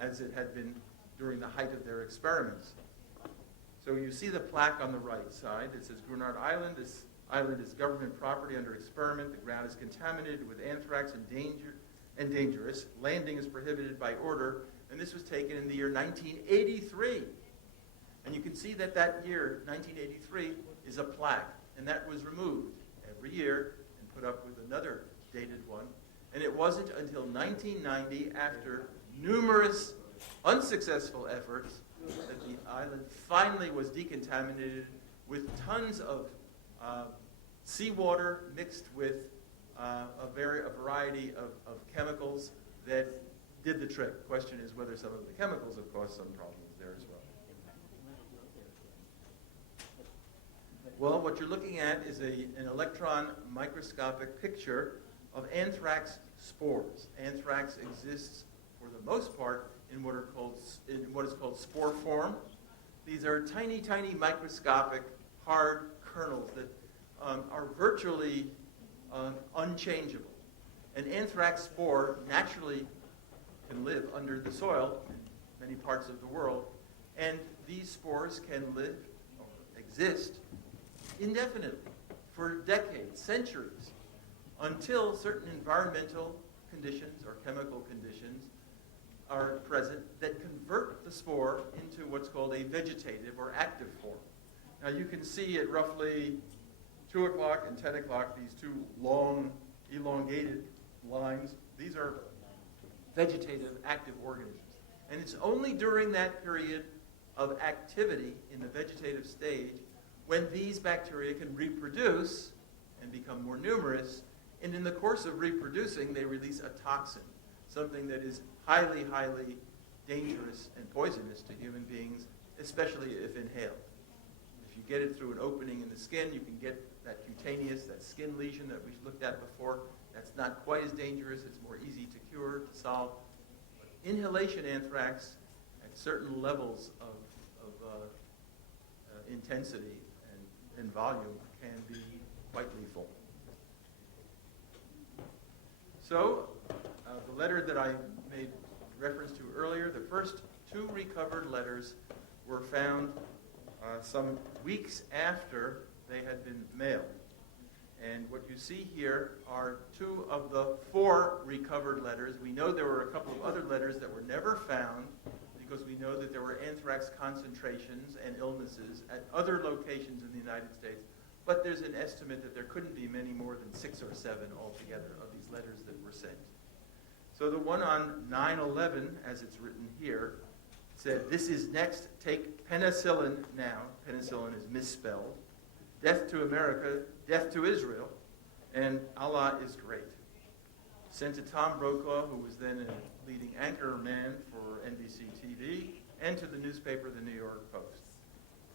as it had been during the height of their experiments. So you see the plaque on the right side. It says Grunard Island. This island is government property under experiment. The ground is contaminated with anthrax and dangerous. Landing is prohibited by order. And this was taken in the year 1983. And you can see that that year, 1983, is a plaque. And that was removed every year and put up with another dated one. And it wasn't until 1990, after numerous unsuccessful efforts, that the island finally was decontaminated with tons of seawater mixed with a variety of chemicals that did the trick. Question is whether some of the chemicals have caused some problems there as well. Well, what you're looking at is an electron microscopic picture of anthrax spores. Anthrax exists, for the most part, in what is called spore form. These are tiny, tiny microscopic hard kernels that are virtually unchangeable. An anthrax spore naturally can live under the soil in many parts of the world, and these spores can live or exist indefinitely for decades, centuries, until certain environmental conditions or chemical conditions are present that convert the spore into what's called a vegetative or active form. Now you can see at roughly 2 o'clock and 10 o'clock these two long, elongated lines. These are vegetative active organisms. And it's only during that period of activity in the vegetative stage when these bacteria can reproduce and become more numerous. And in the course of reproducing, they release a toxin, something that is highly, highly dangerous and poisonous to human beings, especially if inhaled. If you get it through an opening in the skin, you can get that cutaneous, that skin lesion that we looked at before. That's not quite as dangerous. It's more easy to cure, to solve. But inhalation anthrax at certain levels of intensity and volume can be quite lethal. So, the letter that I made reference to earlier, the first 2 recovered letters were found some weeks after they had been mailed. And what you see here are 2 of the 4 recovered letters. We know there were a couple of other letters that were never found because we know that there were anthrax concentrations and illnesses at other locations in the United States. But there's an estimate that there couldn't be many more than 6 or 7 altogether of these letters that were sent. So the one on 9/11, as it's written here, said, "This is next. Take penicillin now." Penicillin is misspelled. "Death to America, death to Israel, and Allah is great." Sent to Tom Brokaw, who was then a leading anchor man for NBC TV, and to the newspaper, the New York Post.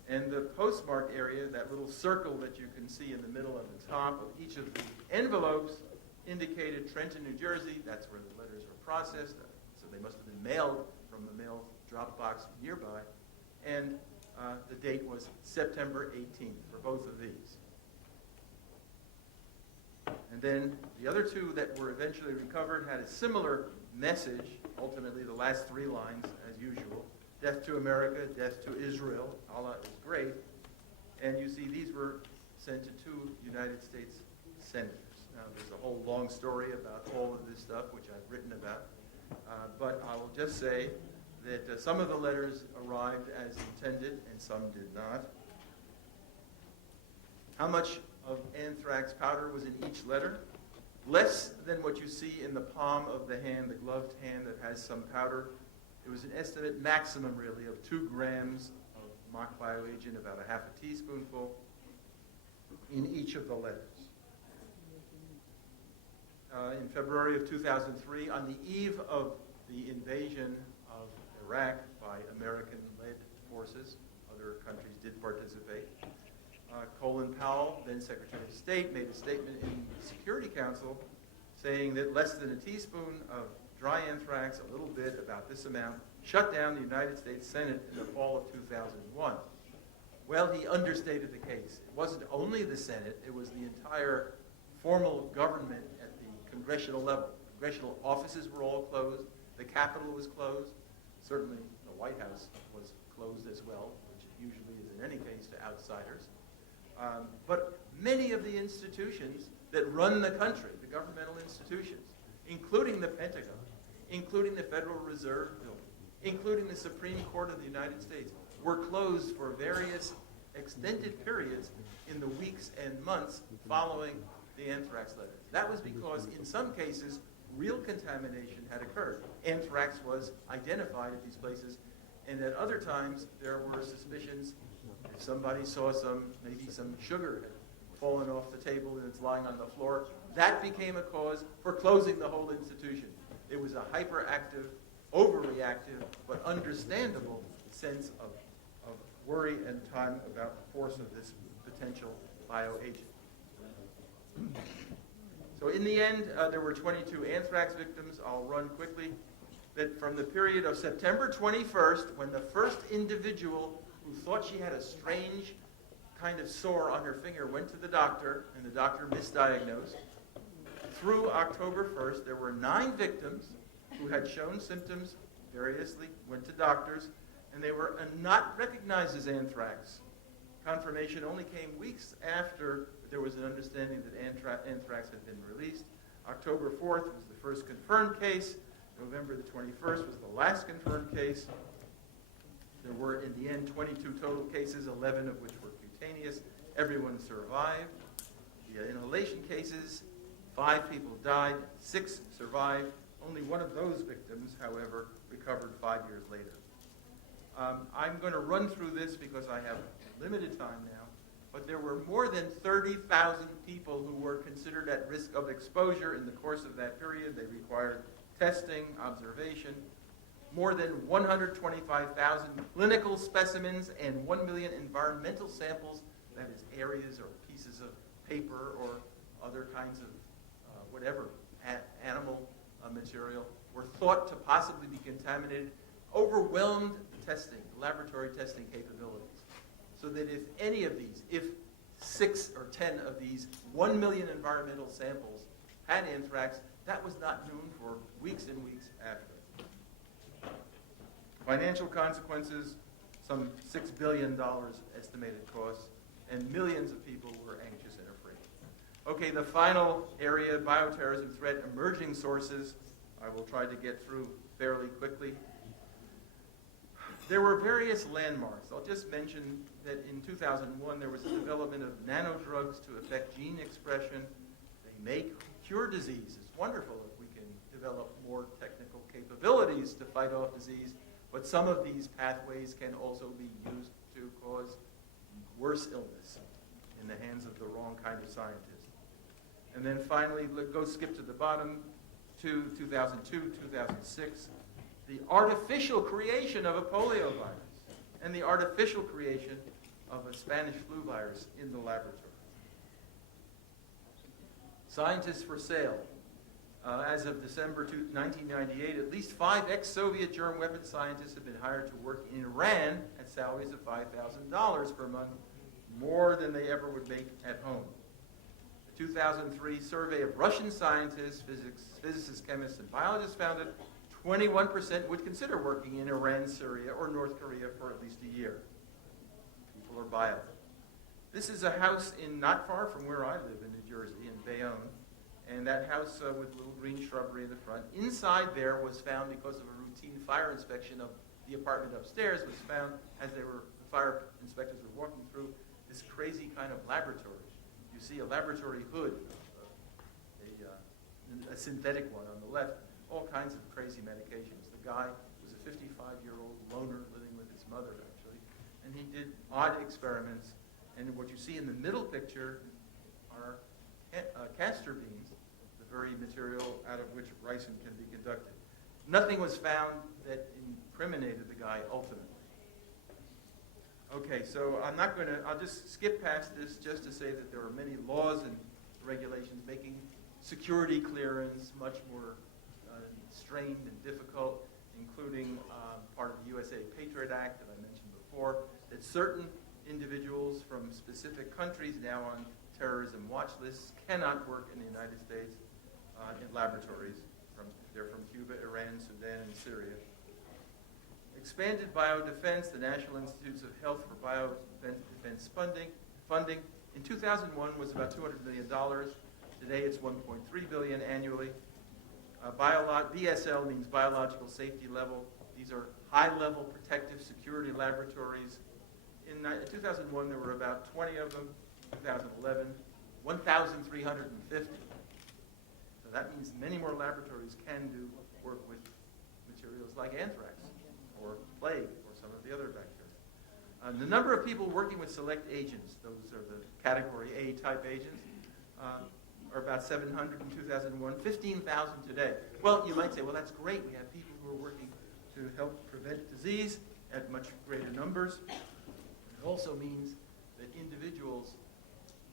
And the postmark area, that little circle that you can see in the middle of the top of each of the envelopes, indicated Trenton, New Jersey. That's where the letters were processed. So they must have been mailed from the mail drop box nearby. And the date was September 18th for both of these. And then the other 2 that were eventually recovered had a similar message, ultimately the last 3 lines, as usual. Death to America, death to Israel, Allah is great. And you see these were sent to 2 United States senators. Now there's a whole long story about all of this stuff, which I've written about. But I will just say that some of the letters arrived as intended and some did not. How much of anthrax powder was in each letter? Less than what you see in the palm of the hand, the gloved hand that has some powder. It was an estimate maximum, really, of 2 grams of mock bioagent, about a half a teaspoonful, in each of the letters. In February of 2003, on the eve of the invasion of Iraq by American-led forces, other countries did participate, Colin Powell, then Secretary of State, made a statement in the Security Council saying that less than a teaspoon of dry anthrax, a little bit, about this amount, shut down the United States Senate in the fall of 2001. Well, he understated the case. It wasn't only the Senate, it was the entire formal government at the congressional level. Congressional offices were all closed. The Capitol was closed. Certainly, the White House was closed as well, which it usually is in any case to outsiders. But many of the institutions that run the country, the governmental institutions, including the Pentagon, including the Federal Reserve Building, including the Supreme Court of the United States, were closed for various extended periods in the weeks and months following the anthrax letter. That was because in some cases, real contamination had occurred. Anthrax was identified at these places, and at other times there were suspicions if somebody saw maybe some sugar had fallen off the table and it's lying on the floor, that became a cause for closing the whole institution. It was a hyperactive, overreactive, but understandable sense of worry and time about the force of this potential bioagent. So in the end, there were 22 anthrax victims. I'll run quickly. That from the period of September 21st, when the first individual who thought she had a strange kind of sore on her finger went to the doctor, and the doctor misdiagnosed, through October 1st, there were 9 victims who had shown symptoms variously, went to doctors, and they were not recognized as anthrax. Confirmation only came weeks after there was an understanding that anthrax had been released. October 4th was the first confirmed case. November the 21st was the last confirmed case. There were, in the end, 22 total cases, 11 of which were cutaneous. Everyone survived. The inhalation cases, 5 people died, 6 survived. Only one of those victims, however, recovered 5 years later. I'm going to run through this because I have limited time now, but there were more than 30,000 people who were considered at risk of exposure in the course of that period. They required testing, observation, more than 125,000 clinical specimens, and 1 million environmental samples, that is areas or pieces of paper or other kinds of whatever, animal material, were thought to possibly be contaminated. Overwhelmed testing, laboratory testing capabilities. So that if any of these, if 6 or 10 of these 1 million environmental samples had anthrax, that was not known for weeks and weeks after. Financial consequences, some $6 billion estimated costs, and millions of people were anxious and afraid. Okay, the final area, bioterrorism threat, emerging sources, I will try to get through fairly quickly. There were various landmarks. I'll just mention that in 2001 there was a development of nanodrugs to affect gene expression. They may cure disease. It's wonderful if we can develop more technical capabilities to fight off disease, but some of these pathways can also be used to cause worse illness in the hands of the wrong kind of scientist. And then finally, go skip to the bottom, to 2002, 2006, the artificial creation of a polio virus and the artificial creation of a Spanish flu virus in the laboratory. Scientists for sale. As of December 1998, at least 5 ex-Soviet germ weapon scientists have been hired to work in Iran at salaries of $5,000 per month, more than they ever would make at home. The 2003 survey of Russian scientists, physicists, chemists, and biologists found that 21% would consider working in Iran, Syria, or North Korea for at least a year. People are viable. This is a house not far from where I live in New Jersey, in Bayonne, and that house with little green shrubbery in the front. Inside there was found, because of a routine fire inspection of the apartment upstairs, was found as the fire inspectors were walking through this crazy kind of laboratory. You see a laboratory hood, a synthetic one on the left, all kinds of crazy medications. The guy was a 55-year-old loner living with his mother, actually, and he did odd experiments. And what you see in the middle picture are castor beans, the very material out of which ricin can be conducted. Nothing was found that incriminated the guy ultimately. Okay, so I'll just skip past this just to say that there are many laws and regulations making security clearance much more strained and difficult, including part of the USA Patriot Act that I mentioned before, that certain individuals from specific countries now on terrorism watch lists cannot work in the United States in laboratories. They're from Cuba, Iran, Sudan, and Syria. expanded biodefense, the National Institutes of Health for Biodefense funding in 2001 was about $200 million. Today it's $1.3 billion annually. BSL means biological safety level. These are high-level protective security laboratories. In 2001, there were about 20 of them. 2011, 1,350. So that means many more laboratories can do work with materials like anthrax or plague or some of the other bacteria. The number of people working with select agents, those are the category A type agents, are about 700 in 2001, 15,000 today. Well, you might say, well, that's great. We have people who are working to help prevent disease at much greater numbers. It also means that individuals,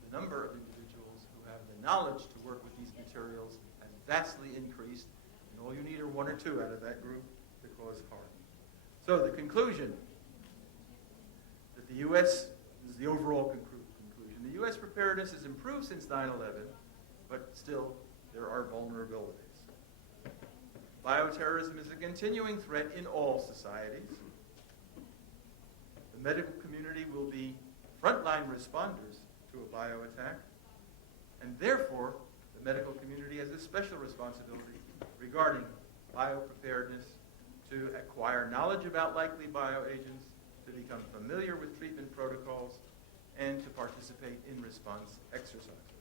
the number of individuals who have the knowledge to work with these materials has vastly increased, and all you need are one or two out of that group to cause harm. So the conclusion that the U.S. is the overall conclusion. The U.S. preparedness has improved since 9/11, but still there are vulnerabilities. Bioterrorism is a continuing threat in all societies. The medical community will be frontline responders to a bioattack, and therefore the medical community has a special responsibility regarding biopreparedness to acquire knowledge about likely bioagents, to become familiar with treatment protocols, and to participate in response exercises.